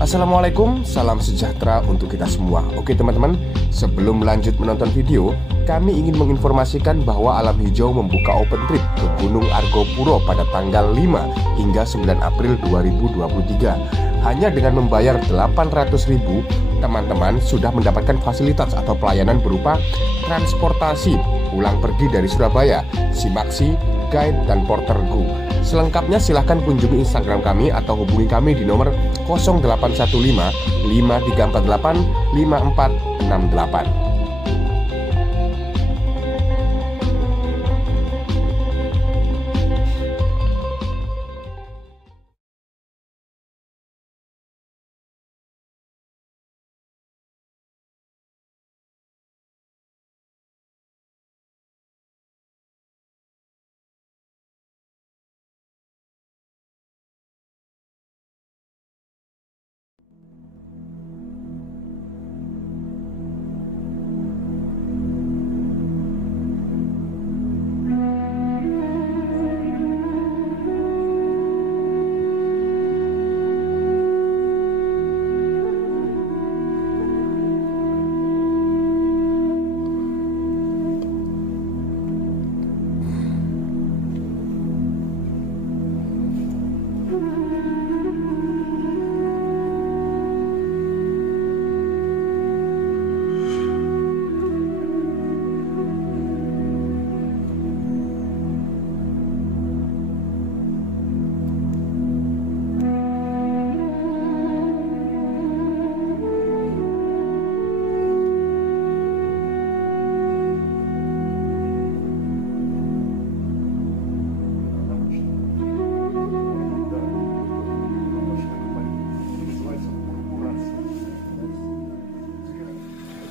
Assalamualaikum, salam sejahtera untuk kita semua. Oke teman-teman, sebelum lanjut menonton video, kami ingin menginformasikan bahwa Alam Hijau membuka open trip ke Gunung Argopuro pada tanggal 5 hingga 9 April 2023. Hanya dengan membayar 800.000, teman-teman sudah mendapatkan fasilitas atau pelayanan berupa transportasi pulang pergi dari Surabaya, Simaksi, guide, dan porter Go. Selengkapnya silahkan kunjungi Instagram kami atau hubungi kami di nomor 0815 5348 5468.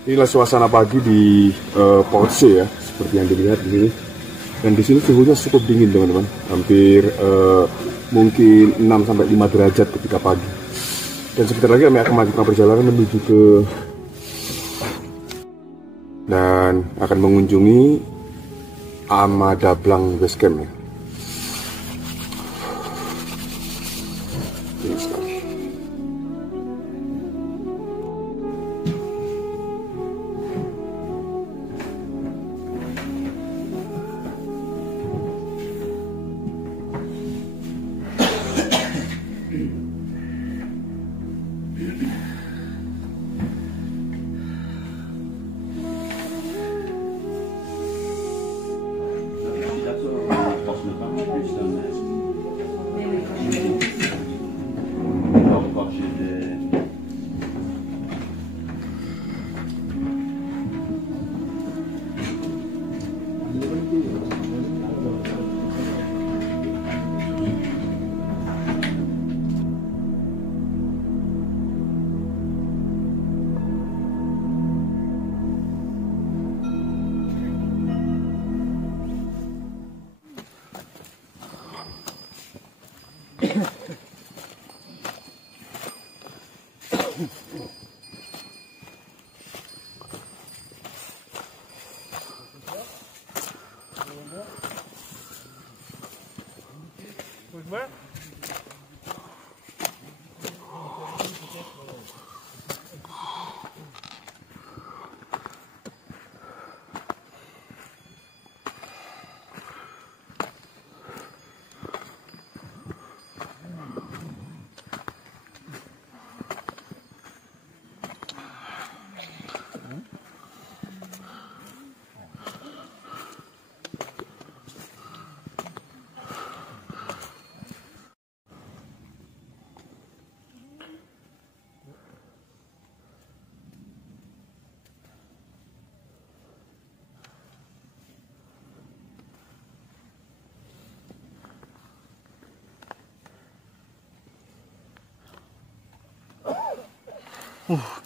Inilah suasana pagi di Porsche ya, seperti yang dilihat di sini. Dan di sini suhunya cukup dingin teman-teman, hampir mungkin 6-5 derajat ketika pagi. Dan sebentar lagi kami akan melanjutkan perjalanan menuju ke dan akan mengunjungi Amadablang Base Camp ya. Ini sekali.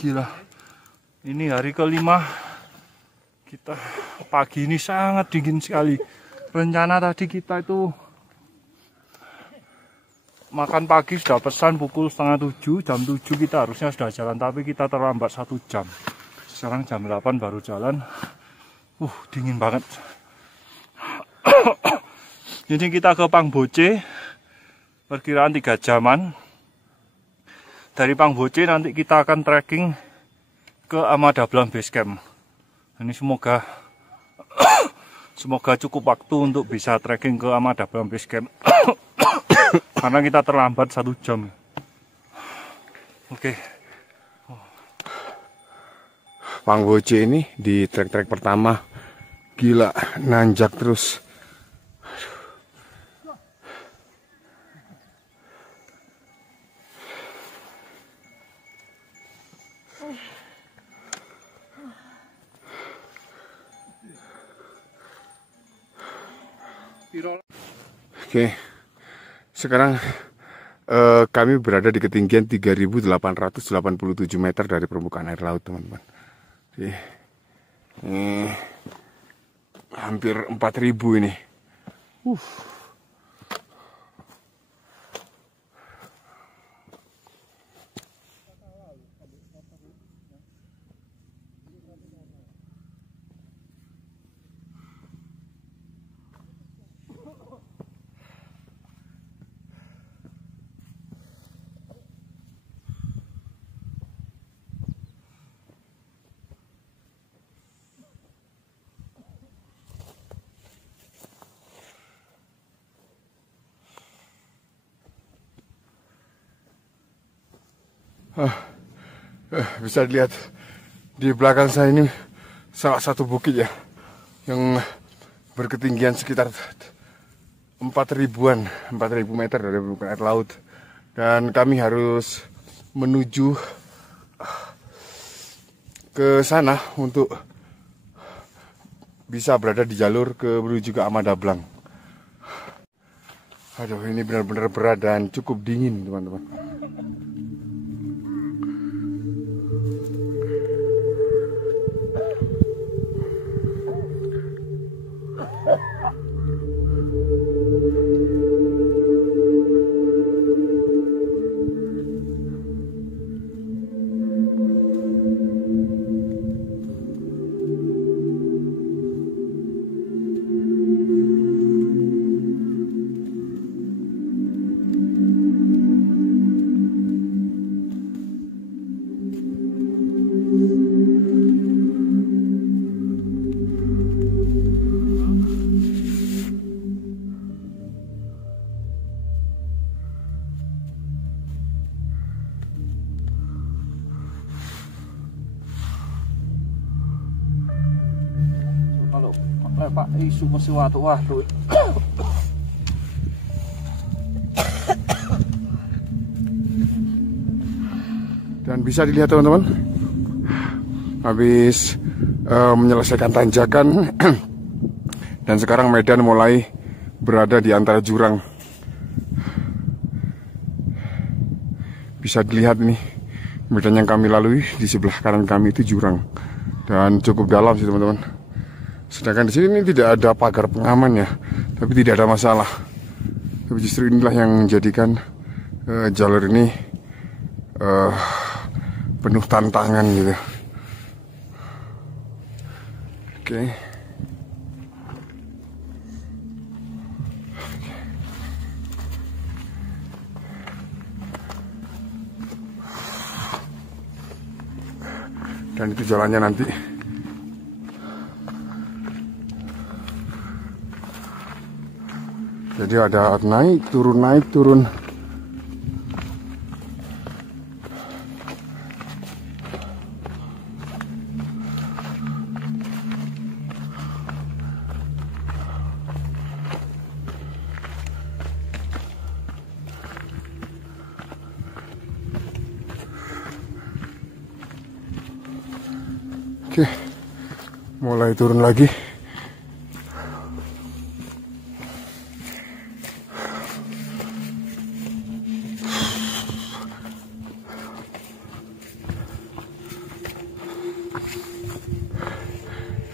Gila, ini hari kelima kita. Pagi ini sangat dingin sekali. Rencana tadi kita itu makan pagi sudah pesan pukul 6:30, jam 7 kita harusnya sudah jalan, tapi kita terlambat 1 jam. Sekarang jam 8 baru jalan. Dingin banget. Jadi kita ke Pangboce, perkiraan 3 jaman. dari Pangboce nanti kita akan trekking ke Amadablang Base Camp. Ini semoga cukup waktu untuk bisa trekking ke Amadablang Base Camp. Karena kita terlambat 1 jam. Oke. Pangboce ini di trek-trek pertama gila nanjak terus. Oke, sekarang kami berada di ketinggian 3.887 meter dari permukaan air laut, teman-teman. Ini hampir 4.000 ini. Bisa dilihat di belakang saya ini salah satu bukit ya, yang berketinggian sekitar 4.000 meter dari permukaan air laut, dan kami harus menuju ke sana untuk bisa berada di jalur menuju ke Amadablang. Aduh, ini benar-benar berat dan cukup dingin, teman-teman. Pak, isu sesuatu waktu. Dan bisa dilihat, teman-teman, habis menyelesaikan tanjakan dan sekarang medan mulai berada di antara jurang. Bisa dilihat nih, medan yang kami lalui di sebelah kanan kami itu jurang dan cukup dalam sih, teman-teman. Sedangkan di sini ini tidak ada pagar pengaman ya, tapi tidak ada masalah. Tapi justru inilah yang menjadikan jalur ini penuh tantangan gitu. Oke. Dan itu jalannya nanti. Jadi ada naik turun. Oke, mulai turun lagi.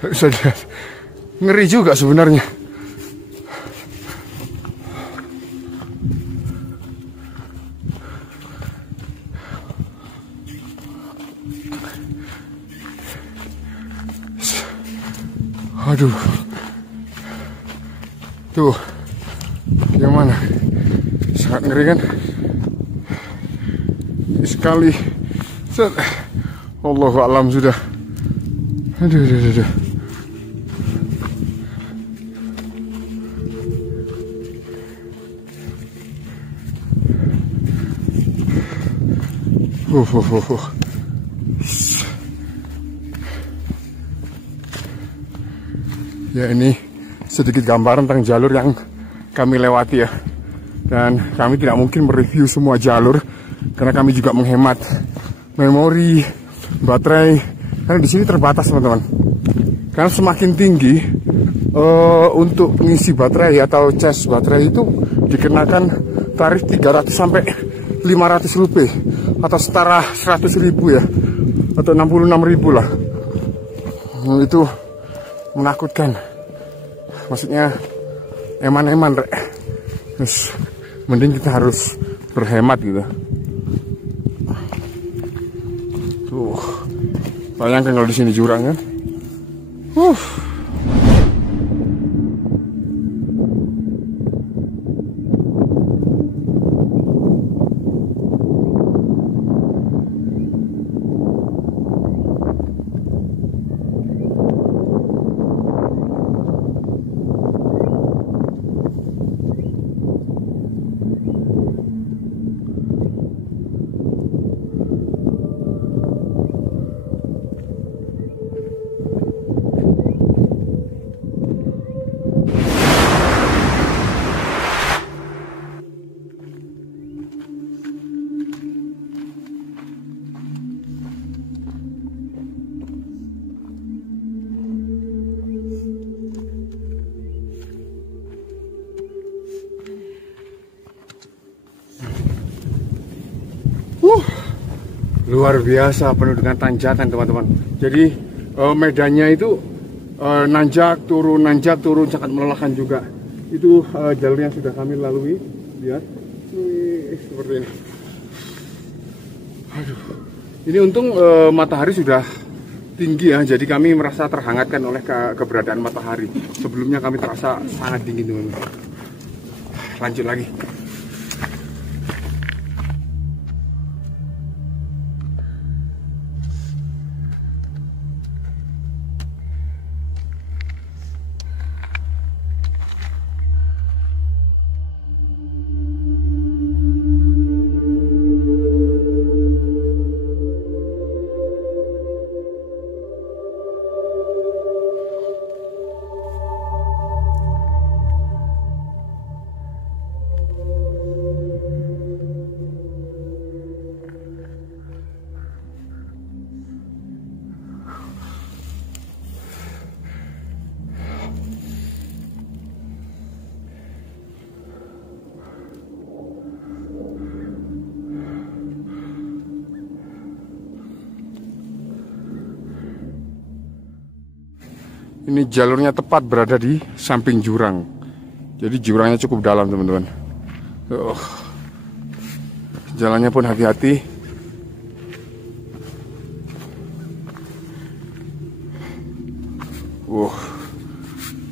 Bisa lihat, ngeri juga sebenarnya. Aduh, tuh gimana, sangat ngeri kan? sekali. Set. Allahu a'lam sudah. Aduh. Ya, ini sedikit gambaran tentang jalur yang kami lewati ya. Dan kami tidak mungkin mereview semua jalur karena kami juga menghemat memori, baterai. Karena di sini terbatas teman-teman. Karena semakin tinggi untuk mengisi baterai atau cas baterai itu dikenakan tarif 300 sampai 500 rupiah atau setara 100.000 ya, atau 66.000 lah. Itu menakutkan, maksudnya eman-eman rek. Terus mending kita harus berhemat gitu. Tuh, bayangkan kalau di sini jurang kan. Luar biasa, penuh dengan tanjakan teman-teman. Jadi medannya itu nanjak turun sangat melelahkan juga. Itu jalur yang sudah kami lalui. Lihat, seperti ini. Aduh, ini untung matahari sudah tinggi ya, jadi kami merasa terhangatkan oleh keberadaan matahari. Sebelumnya kami terasa sangat dingin teman-teman. Lanjut lagi. Ini jalurnya tepat berada di samping jurang. Jadi jurangnya cukup dalam teman-teman. Jalannya pun hati-hati.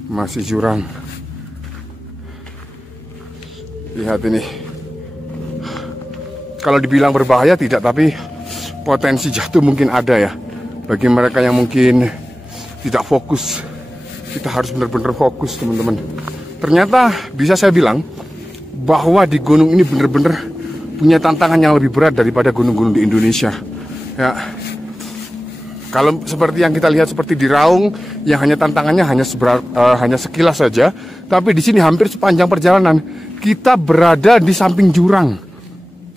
Masih jurang. Lihat ini. Kalau dibilang berbahaya tidak, tapi potensi jatuh mungkin ada ya. Bagi mereka yang mungkin tidak fokus, kita harus benar-benar fokus teman-teman. Ternyata bisa saya bilang bahwa di gunung ini benar-benar punya tantangan yang lebih berat daripada gunung-gunung di Indonesia ya. Kalau seperti yang kita lihat seperti di Raung yang hanya tantangannya hanya sekilas saja, tapi di sini hampir sepanjang perjalanan kita berada di samping jurang.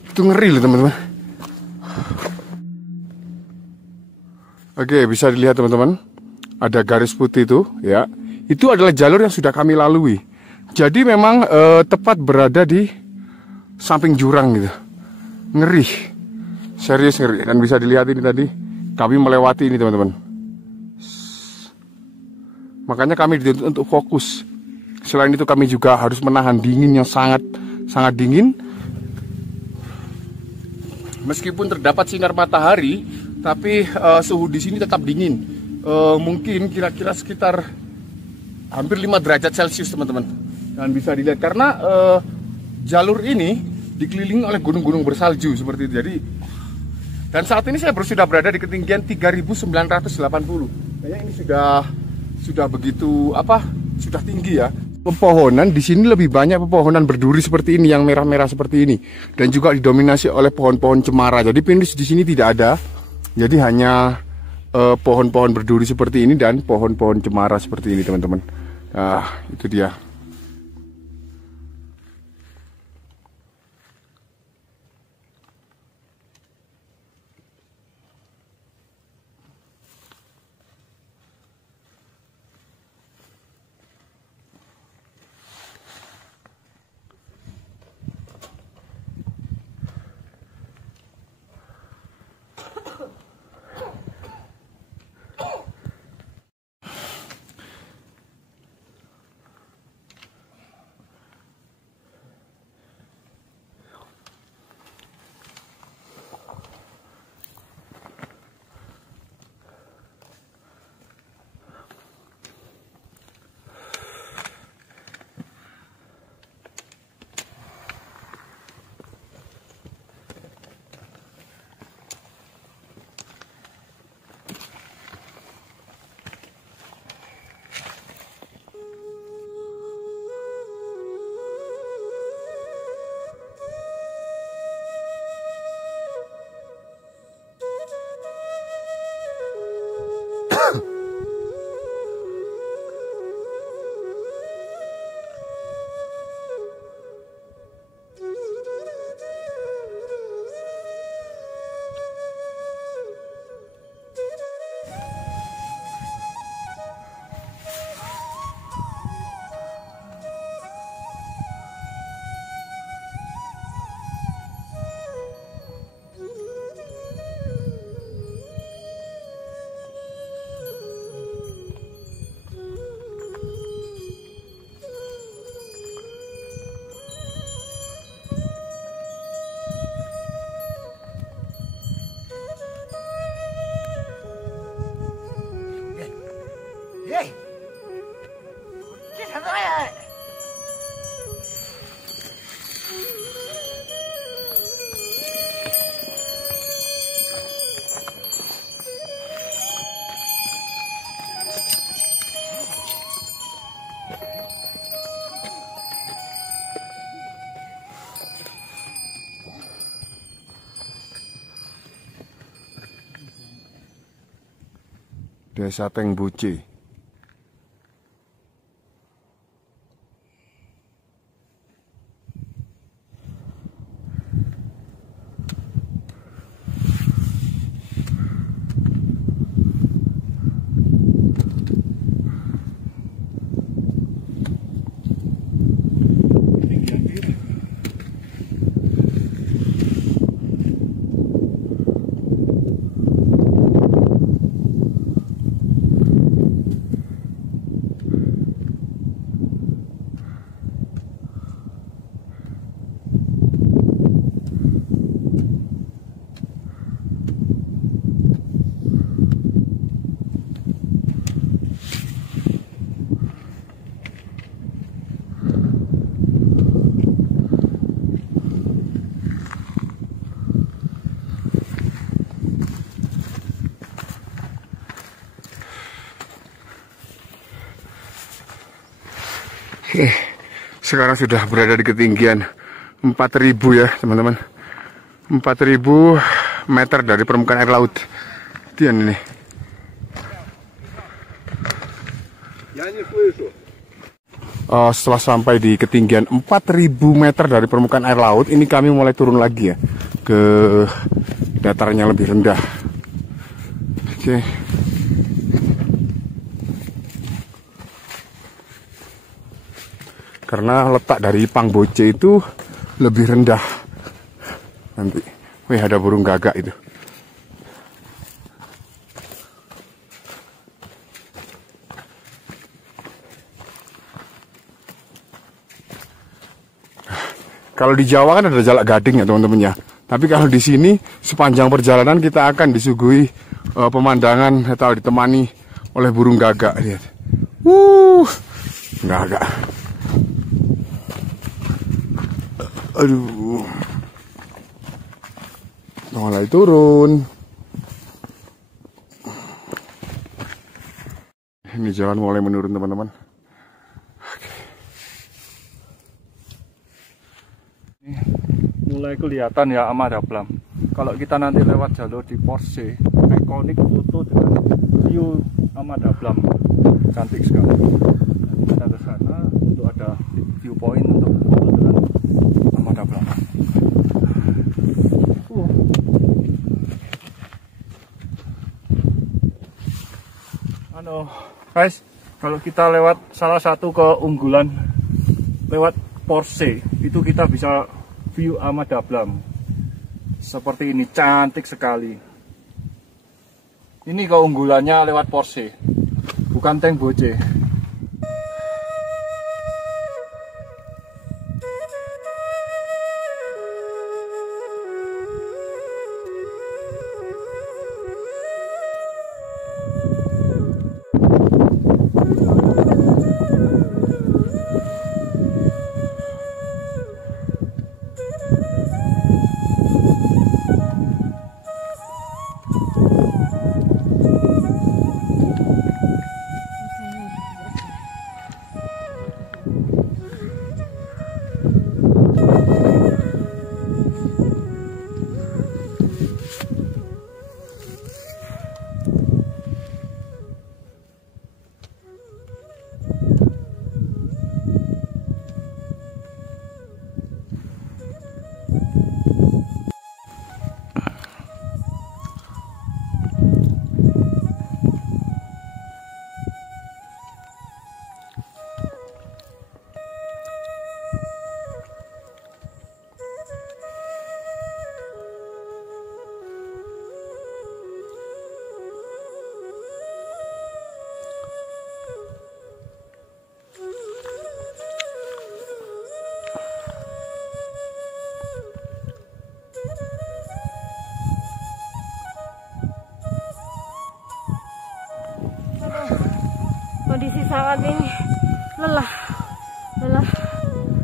Itu ngeri loh teman-teman. Oke, bisa dilihat teman-teman. Ada garis putih itu, ya. Itu adalah jalur yang sudah kami lalui. Jadi memang tepat berada di samping jurang gitu. Ngeri, serius ngeri. Dan bisa dilihat ini tadi, kami melewati ini teman-teman. Makanya kami dituntut untuk fokus. Selain itu kami juga harus menahan dingin yang sangat dingin. Meskipun terdapat sinar matahari, tapi suhu di sini tetap dingin. Mungkin kira-kira sekitar hampir 5 derajat Celcius teman-teman. Dan bisa dilihat karena jalur ini dikelilingi oleh gunung-gunung bersalju seperti itu. Jadi Dan saat ini saya sudah berada di ketinggian 3.980. Kayaknya ini sudah begitu sudah tinggi ya. Pepohonan di sini lebih banyak pepohonan berduri seperti ini yang merah-merah seperti ini, dan juga didominasi oleh pohon-pohon cemara. Jadi pinus di sini tidak ada. Jadi hanya pohon-pohon berduri seperti ini dan pohon-pohon cemara seperti ini, teman-teman. Nah, itu dia. Desa Tengboce. Sekarang sudah berada di ketinggian 4.000 ya teman-teman, 4.000 meter dari permukaan air laut. Tian ini. Setelah sampai di ketinggian 4.000 meter dari permukaan air laut, ini kami mulai turun lagi ya ke dataran yang lebih rendah. Oke. Karena letak dari Pangboce itu lebih rendah. Nanti, wih ada burung gagak itu. Kalau di Jawa kan ada jalak gading ya teman-teman ya. Tapi kalau di sini sepanjang perjalanan kita akan disuguhi pemandangan atau ditemani oleh burung gagak. Lihat, gagak. Aduh. Mulai turun. Ini jalan mulai menurun teman-teman. Mulai kelihatan ya Amadablam. Kalau kita nanti lewat jalur di Porsche, ikonik foto dengan view Amadablam, cantik sekali. Nanti kita ke sana untuk ada viewpoint untuk foto dengan Amadablam. Guys, kalau kita lewat salah satu keunggulan lewat Porsche, itu kita bisa view Amadablam seperti ini, cantik sekali. Ini keunggulannya lewat Porsche, bukan tank Boce. Kondisi saat ini lelah,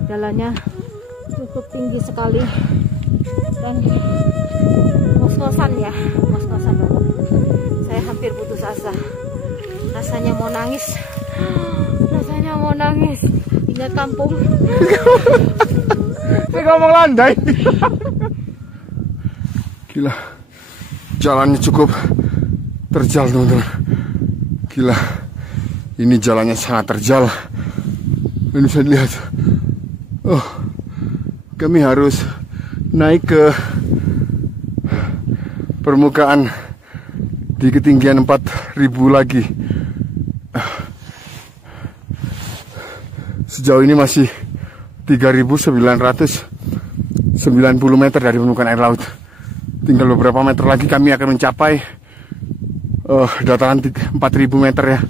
jalannya cukup tinggi sekali dan ngos-ngosan ya, ngos-ngosan dong. Saya hampir putus asa, rasanya mau nangis, ingat kampung. Saya ngomong landai. Gila, jalannya cukup terjal teman-teman. Gila, ini jalannya sangat terjal. Ini bisa dilihat. Oh, kami harus naik ke permukaan di ketinggian 4.000 lagi. Sejauh ini masih 3.990 meter dari permukaan air laut. Tinggal beberapa meter lagi kami akan mencapai dataran 4.000 meter ya.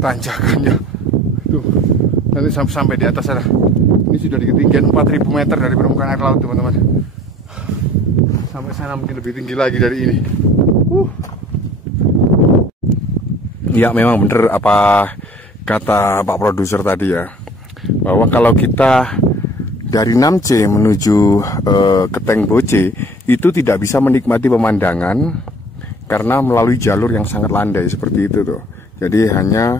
Tanjakannya tuh, nanti sampai di atas sana. Ini sudah di ketinggian 4.000 meter dari permukaan air laut teman-teman. Sampai sana mungkin lebih tinggi lagi dari ini. Ya memang bener apa kata Pak Produser tadi ya, bahwa kalau kita dari 6C menuju ke Tank Boce itu tidak bisa menikmati pemandangan karena melalui jalur yang sangat landai seperti itu tuh. Jadi hanya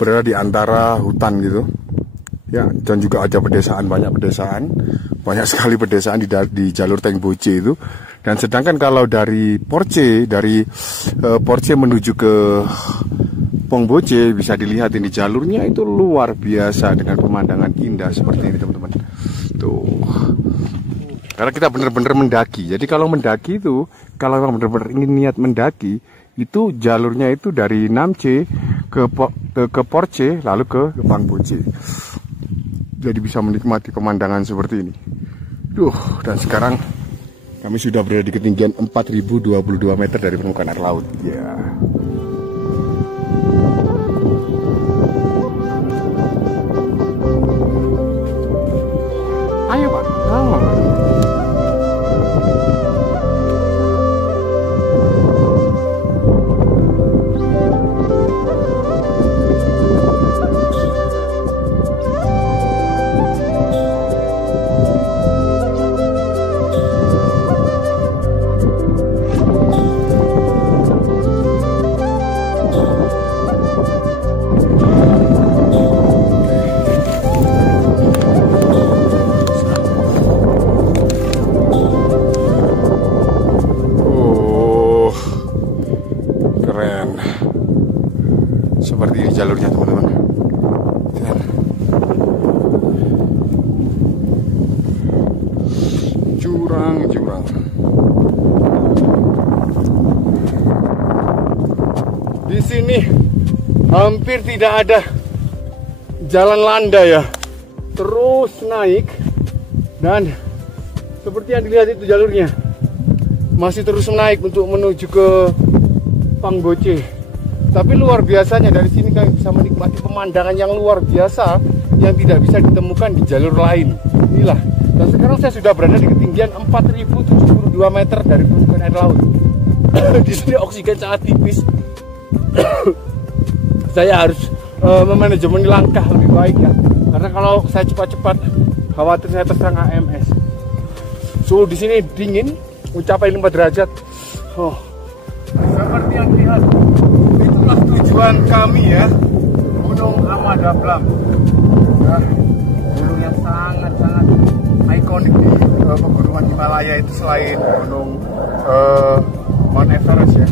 berada di antara hutan gitu. Ya, dan juga ada pedesaan, banyak sekali pedesaan di jalur Teng Boce itu. Dan sedangkan kalau dari Porce menuju ke Pong Boce, bisa dilihat ini jalurnya itu luar biasa dengan pemandangan indah seperti ini teman-teman. Tuh. Karena kita benar-benar mendaki. Jadi kalau mendaki itu, kalau memang benar-benar ingin niat mendaki, itu jalurnya itu dari Namche ke Porce lalu ke Pong Boce. Jadi bisa menikmati pemandangan seperti ini. Dan sekarang kami sudah berada di ketinggian 4022 meter dari permukaan air laut. Ya. Ayo Pak, seperti ini jalurnya teman-teman. Jurang. Di sini hampir tidak ada jalan landai ya. Terus naik dan seperti yang dilihat itu jalurnya masih terus naik untuk menuju ke Pong Boce. Tapi luar biasanya dari sini kami bisa menikmati pemandangan yang luar biasa yang tidak bisa ditemukan di jalur lain. Inilah. Dan sekarang saya sudah berada di ketinggian 4072 meter dari permukaan air laut. Di sini oksigen sangat tipis. Saya harus memanajemen langkah lebih baik ya. Karena kalau saya cepat-cepat khawatir saya terserang AMS. Suhu di sini dingin, mencapai 5 derajat. Seperti yang dilihat, itulah tujuan kami ya, Gunung Ahmad Dahlan. Ya, gunung yang sangat-sangat ikonik di pegunungan Himalaya itu selain gunung Mount Everest ya.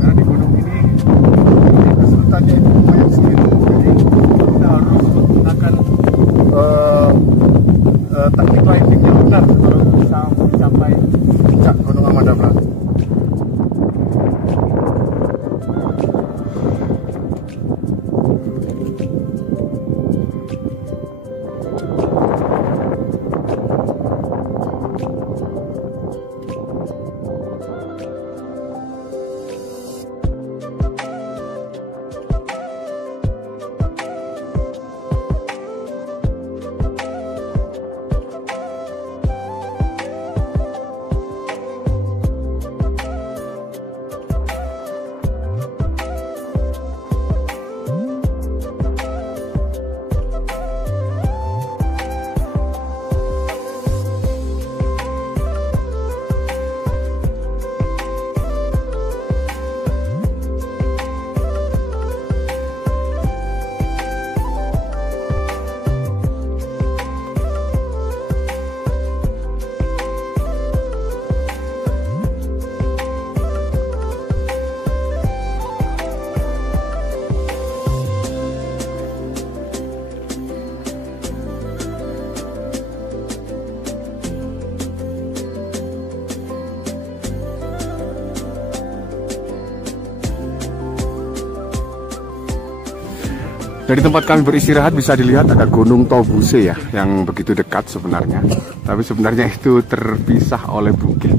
Karena di gunung ini kesulitannya itu lumayan sedikit. Jadi kita harus menggunakan teknik climbing yang benar kalau bisa mencapai puncak Gunung Ahmad Dahlan. Dari tempat kami beristirahat bisa dilihat ada Gunung Tobuse ya, yang begitu dekat sebenarnya. Tapi sebenarnya itu terpisah oleh bukit.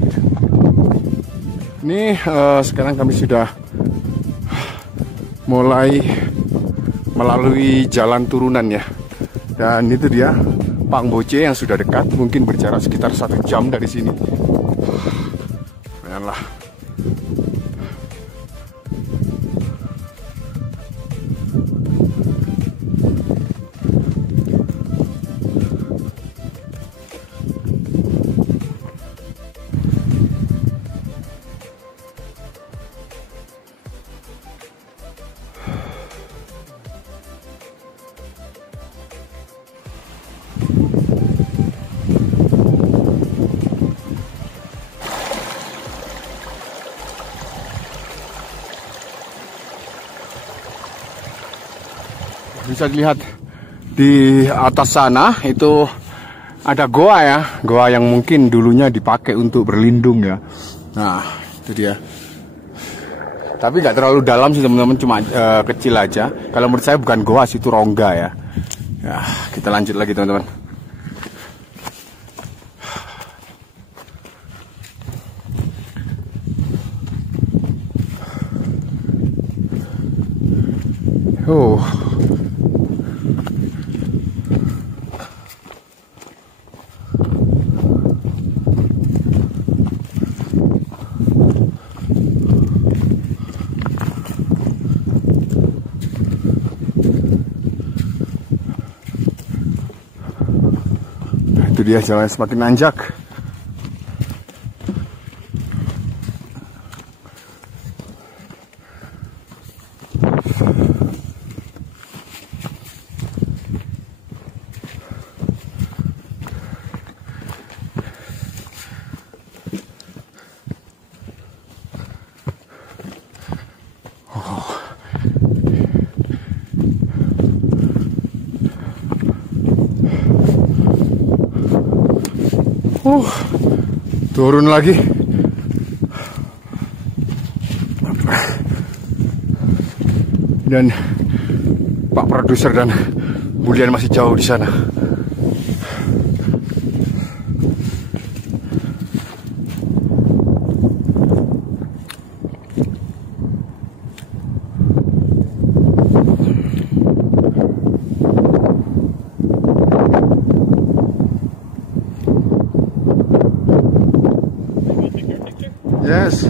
Ini sekarang kami sudah mulai melalui jalan turunan ya. Dan itu dia Pong Boce yang sudah dekat, mungkin berjarak sekitar 1 jam dari sini. Lihatlah. bisa dilihat di atas sana itu ada goa ya, goa yang mungkin dulunya dipakai untuk berlindung ya. Nah, itu dia. Tapi nggak terlalu dalam sih teman-teman, cuma kecil aja. Kalau menurut saya bukan goa sih, itu rongga ya. Ya, kita lanjut lagi teman-teman. Oh. Itu dia jalan semakin nanjak. Turun lagi. Dan Pak produser dan Bulian masih jauh di sana. Yes.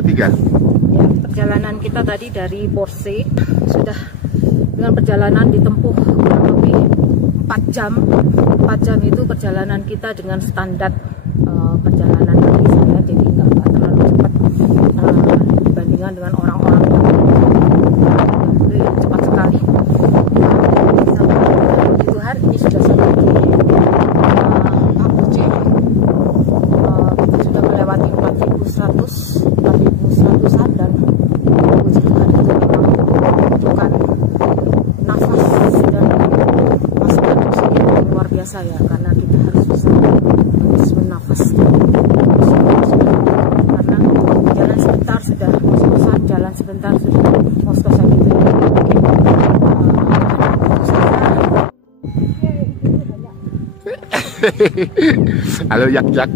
Ya, perjalanan kita tadi dari Porse sudah dengan perjalanan ditempuh kurang lebih 4 jam. 4 jam itu perjalanan kita dengan standar perjalanan kaki saya, jadi nggak terlalu cepat dibandingkan dengan orang-orang yang cepat sekali. Puji Tuhan ini sudah sampai di Mapuche. Kita sudah melewati 4.100-an dan puji Tuhan itu memang membutuhkan nafas dan masukan di sini yang luar biasa ya, karena kita harus bisa bernafas karena jalan sebentar sudah ngos-ngosan, jalan sebentar sudah ngos-ngosan gitu. Halo Yak-Yak.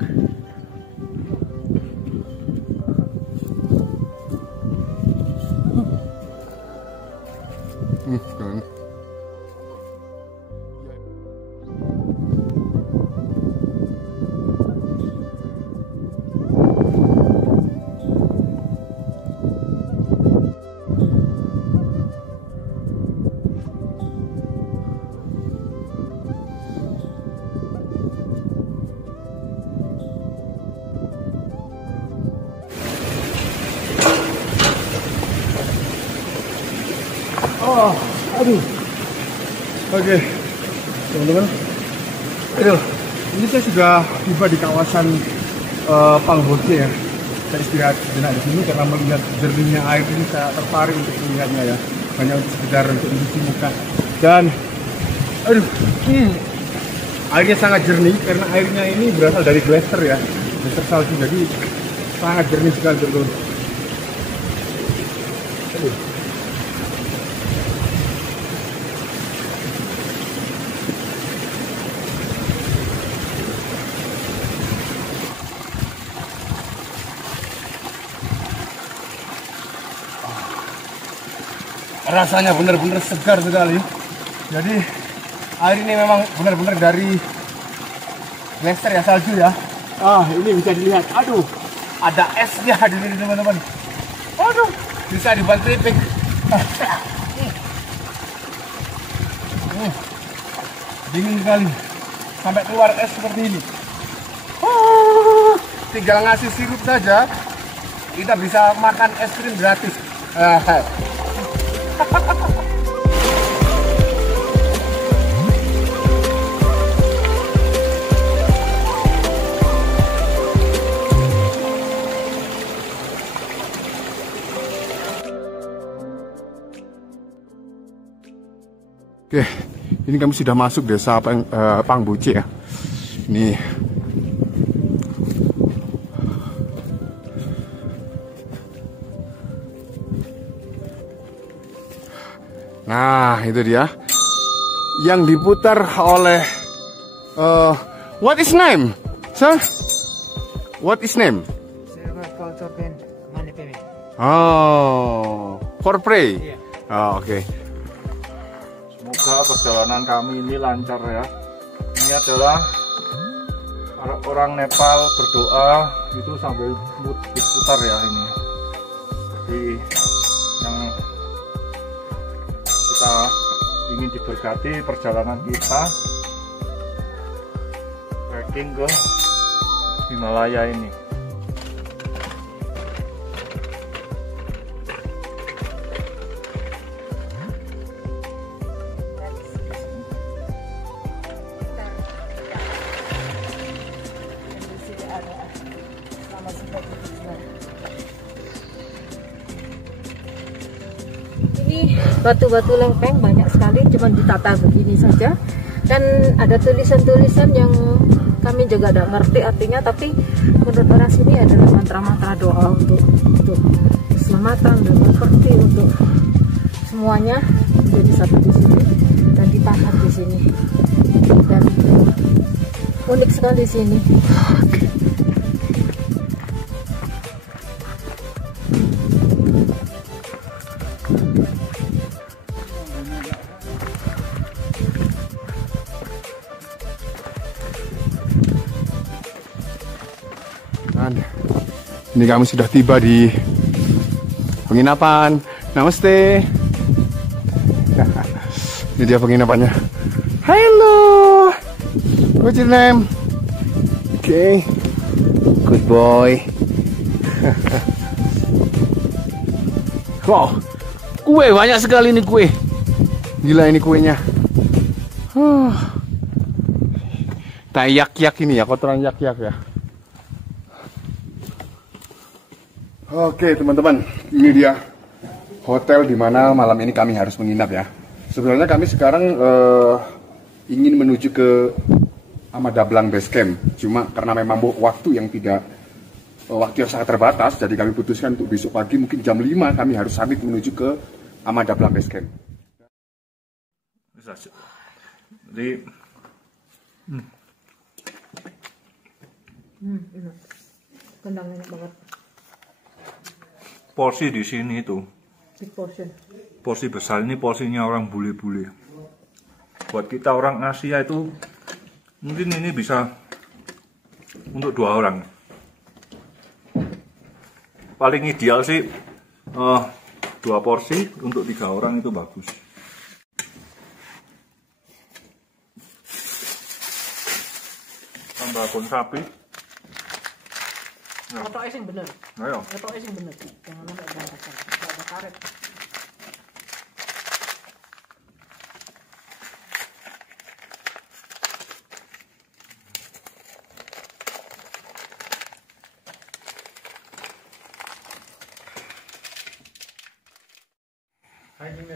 Oh, aduh. Oke, teman-teman. Aduh, ini saya sudah tiba di kawasan Pangbose ya. Saya istirahat sejenak di sini karena melihat jernihnya air ini saya tertarik untuk melihatnya ya. Hanya untuk sekedar untuk mencuci muka. Dan, aduh, airnya sangat jernih karena airnya ini berasal dari glacier ya, glacier salju, jadi sangat jernih sekali teman-teman. Aduh. Rasanya benar-benar segar sekali. Jadi air ini memang benar-benar dari glacier ya, salju ya. Ini bisa dilihat. Aduh, ada esnya di sini teman-teman. Aduh, bisa dibuat keripik. Dingin sekali. Sampai keluar es seperti ini. Tinggal ngasih sirup saja, kita bisa makan es krim gratis. Oke, ini kami sudah masuk desa Pangbose ya. Ini nah, itu dia yang diputar oleh what is name, sir? What is name? Culture band Manipeme. Oh, for pray. Iya. Oh, oke. Semoga perjalanan kami ini lancar ya. Ini adalah orang Nepal berdoa itu sambil diputar ya ini. Jadi yang kita ingin diberkati perjalanan kita trekking ke Himalaya ini. Ini batu-batu lempeng banyak sekali, cuma ditata begini saja, dan ada tulisan-tulisan yang kami juga tidak ngerti artinya, tapi menurut orang sini adalah mantra-mantra doa untuk keselamatan dan properti, untuk semuanya menjadi satu di sini dan ditahan di sini, dan unik sekali di sini. Ini kami sudah tiba di penginapan. Namaste. Ini dia penginapannya. Hello. What's your name? Okay. Good boy. Wow. Kue banyak sekali nih kue. Gila ini kuenya. Tak yak-yak ini ya, kotoran yak-yak ya. Oke teman-teman, ini dia hotel di mana malam ini kami harus menginap ya. Sebenarnya kami sekarang ingin menuju ke Amadablang Base Camp. Cuma karena memang waktu yang sangat terbatas, jadi kami putuskan untuk besok pagi mungkin jam 5 kami harus summit menuju ke Amadablang Base Camp. Jadi Enak. Kendang enak banget. porsi di sini itu Big portion. porsi besar, ini porsinya orang bule-bule. Buat kita orang Asia itu mungkin ini bisa untuk 2 orang. Paling ideal sih 2 porsi, untuk 3 orang itu bagus. Tambah akun sapi. Otoknya sing bener. Ayo. Otoknya sing bener. Jangan sampai berantakan. Nggak ada karet. Thank you.